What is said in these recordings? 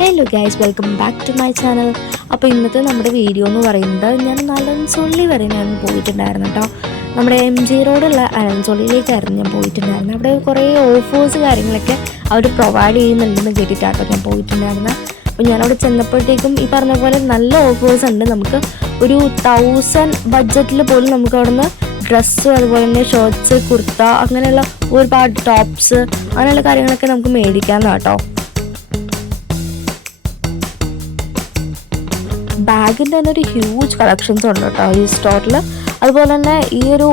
Hello guys, welcome back to my channel. അപ്പോൾ ഇന്നത്തെ നമ്മുടെ വീഡിയോ എന്ന് പറയുന്നത് ഞാൻ അലൻസോളി വരെ ഞാൻ പോയിട്ടുണ്ടായിരുന്നു കേട്ടോ. നമ്മുടെ MG റോഡുള്ള അലൻസോളിയിലേക്കായിരുന്നു ഞാൻ പോയിട്ടുണ്ടായിരുന്നത്. അവിടെ കുറേ ഓഫേഴ്സ് കാര്യങ്ങളൊക്കെ അവർ പ്രൊവൈഡ് ചെയ്യുന്നുണ്ടെന്ന് കേട്ടിട്ടാട്ടോ ഞാൻ പോയിട്ടുണ്ടായിരുന്നത്. അപ്പോൾ ഞാനവിടെ ചെന്നപ്പോഴത്തേക്കും ഈ പറഞ്ഞ പോലെ നല്ല ഓഫേഴ്സ് ഉണ്ട്. നമുക്ക് ഒരു 1000 ബഡ്ജറ്റിൽ പോലും നമുക്ക് അവിടെ നിന്ന് ഡ്രസ്സ്, അതുപോലെ തന്നെ ഷർട്ട്സ്, കുർത്ത, അങ്ങനെയുള്ള ഒരുപാട് ടോപ്സ്, അങ്ങനെയുള്ള കാര്യങ്ങളൊക്കെ നമുക്ക് മേടിക്കാമെന്നാണ് കേട്ടോ. ബാഗിൻ്റെ തന്നെ ഒരു ഹ്യൂജ് കളക്ഷൻസ് ഉണ്ട് കേട്ടോ ഈ സ്റ്റോറിൽ. അതുപോലെ തന്നെ ഈ ഒരു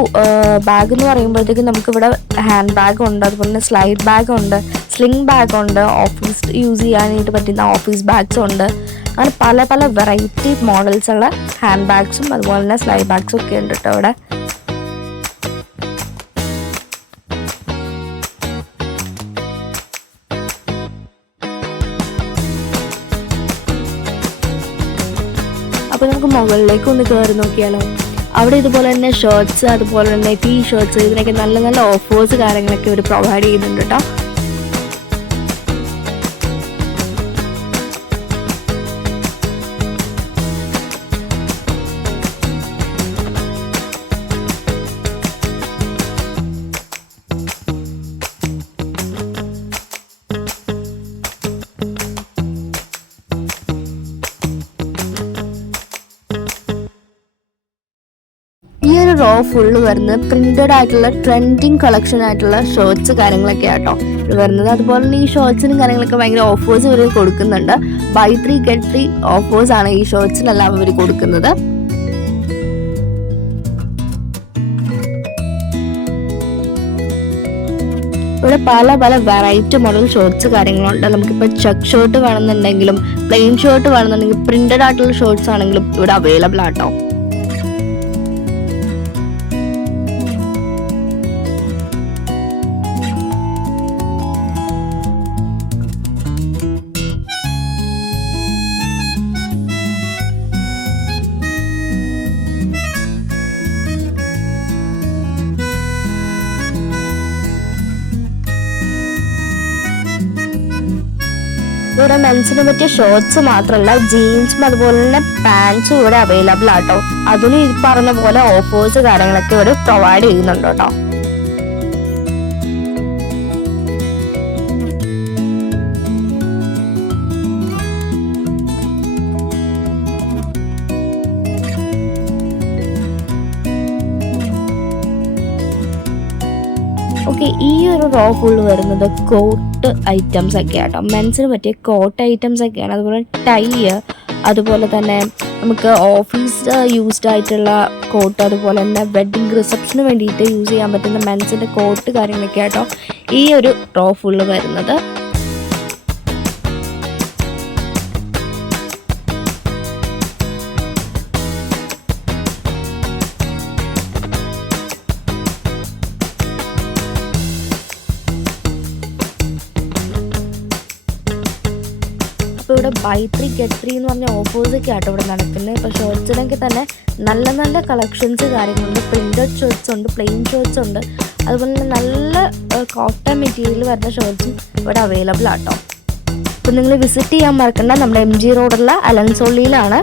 ബാഗ് എന്ന് പറയുമ്പോഴത്തേക്കും നമുക്കിവിടെ ഹാൻഡ് ബാഗ് ഉണ്ട്, അതുപോലെ തന്നെ സ്ലൈഡ് ബാഗ് ഉണ്ട്, സ്ലിംഗ് ബാഗ് ഉണ്ട്, ഓഫീസ് യൂസ് ചെയ്യാനായിട്ട് പറ്റുന്ന ഓഫീസ് ബാഗ്സ് ഉണ്ട്. അങ്ങനെ പല പല വെറൈറ്റി മോഡൽസുള്ള ഹാൻഡ് ബാഗ്സും അതുപോലെ തന്നെ സ്ലൈഡ് ബാഗ്സും ഒക്കെ ഉണ്ട് കേട്ടോ ഇവിടെ. അപ്പോൾ നമുക്ക് മുകളിലേക്ക് ഒന്ന് കയറി നോക്കിയാലോ. അവിടെ ഇതുപോലെ തന്നെ ഷർട്ട്സ്, അതുപോലെ തന്നെ ടീ-ഷർട്ട്സ്, ഇതിനൊക്കെ നല്ല നല്ല ഓഫേഴ്സ് കാര്യങ്ങളൊക്കെ ഇവർ പ്രൊവൈഡ് ചെയ്യുന്നുണ്ട് കേട്ടോ. ഈ ഒരു റോ ഫുള്ള് വരുന്നത് പ്രിന്റഡ് ആയിട്ടുള്ള ട്രെൻഡിങ് കളക്ഷൻ ആയിട്ടുള്ള ഷർട്ട്സ് കാര്യങ്ങളൊക്കെ ആട്ടോ വരുന്നത്. അതുപോലെ തന്നെ ഈ ഷർട്ട്സിനും കാര്യങ്ങളൊക്കെ ഭയങ്കര ഓഫേഴ്സ് ഇവർ കൊടുക്കുന്നുണ്ട്. buy 3 get 3 ഓഫേഴ്സ് ആണ് ഈ ഷർട്ട്സിനെല്ലാം ഇവർ കൊടുക്കുന്നത്. ഇവിടെ പല പല വെറൈറ്റി മോഡൽ ഷർട്ട്സ് കാര്യങ്ങളുണ്ട്. നമുക്കിപ്പോൾ ചെക്ക് ഷർട്ട് വേണമെന്നുണ്ടെങ്കിലും പ്ലെയിൻ ഷർട്ട് വേണമെന്നുണ്ടെങ്കിലും പ്രിന്റഡ് ആയിട്ടുള്ള ഷർട്ട്സ് ആണെങ്കിലും ഇവിടെ അവൈലബിൾ ആട്ടോ. ഇവിടെ മെൻസിന് പറ്റിയ ഷർട്ട്സ് മാത്രമല്ല, ജീൻസും അതുപോലെ തന്നെ പാൻസും ഇവിടെ അവൈലബിൾ ആട്ടോ. അതിന് ഈ പറഞ്ഞ പോലെ ഓഫേഴ്സ് കാര്യങ്ങളൊക്കെ ഇവിടെ പ്രൊവൈഡ് ചെയ്യുന്നുണ്ട് കേട്ടോ. ഓക്കെ, ഈ ഒരു റോ ഫുള്ള് വരുന്നത് കോട്ട് ഐറ്റംസ് ഒക്കെ ആട്ടോ. മെൻസിന് പറ്റിയ കോട്ട് ഐറ്റംസ് ഒക്കെയാണ്. അതുപോലെ ടൈ, അതുപോലെ തന്നെ നമുക്ക് ഓഫീസ് യൂസ്ഡ് ആയിട്ടുള്ള കോട്ട്, അതുപോലെ തന്നെ വെഡ്ഡിങ് റിസപ്ഷന് വേണ്ടിയിട്ട് യൂസ് ചെയ്യാൻ പറ്റുന്ന മെൻസിൻ്റെ കോട്ട് കാര്യങ്ങളൊക്കെ ആട്ടോ ഈ ഒരു റോ ഫുള്ള് വരുന്നത്. ഇപ്പോൾ ഇവിടെ buy 3 get 3 എന്ന് പറഞ്ഞ ഓഫേഴ്സൊക്കെ ആട്ടോ ഇവിടെ നടക്കുന്നത്. ഇപ്പോൾ ഷർട്ട്സിനൊക്കെ തന്നെ നല്ല നല്ല കളക്ഷൻസ് കാര്യങ്ങളുണ്ട്. പ്രിൻറ്റഡ് ഷർട്ട്സ് ഉണ്ട്, പ്ലെയിൻ ഷർട്ട്സ് ഉണ്ട്, അതുപോലെ തന്നെ നല്ല കോട്ടൺ മെറ്റീരിയൽ വരുന്ന ഷർട്ട്സും ഇവിടെ അവൈലബിൾ ആട്ടോ. അപ്പോൾ നിങ്ങൾ വിസിറ്റ് ചെയ്യാൻ മറക്കണ്ട, നമ്മുടെ MG റോഡുള്ള അലൻസോളിയിലാണ്.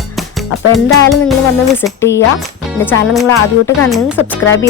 അപ്പോൾ എന്തായാലും നിങ്ങൾ വന്ന് വിസിറ്റ് ചെയ്യുക. എൻ്റെ ചാനൽ നിങ്ങൾ ആദ്യമായിട്ട് കാണണമെങ്കിൽ സബ്സ്ക്രൈബ് ചെയ്യുക.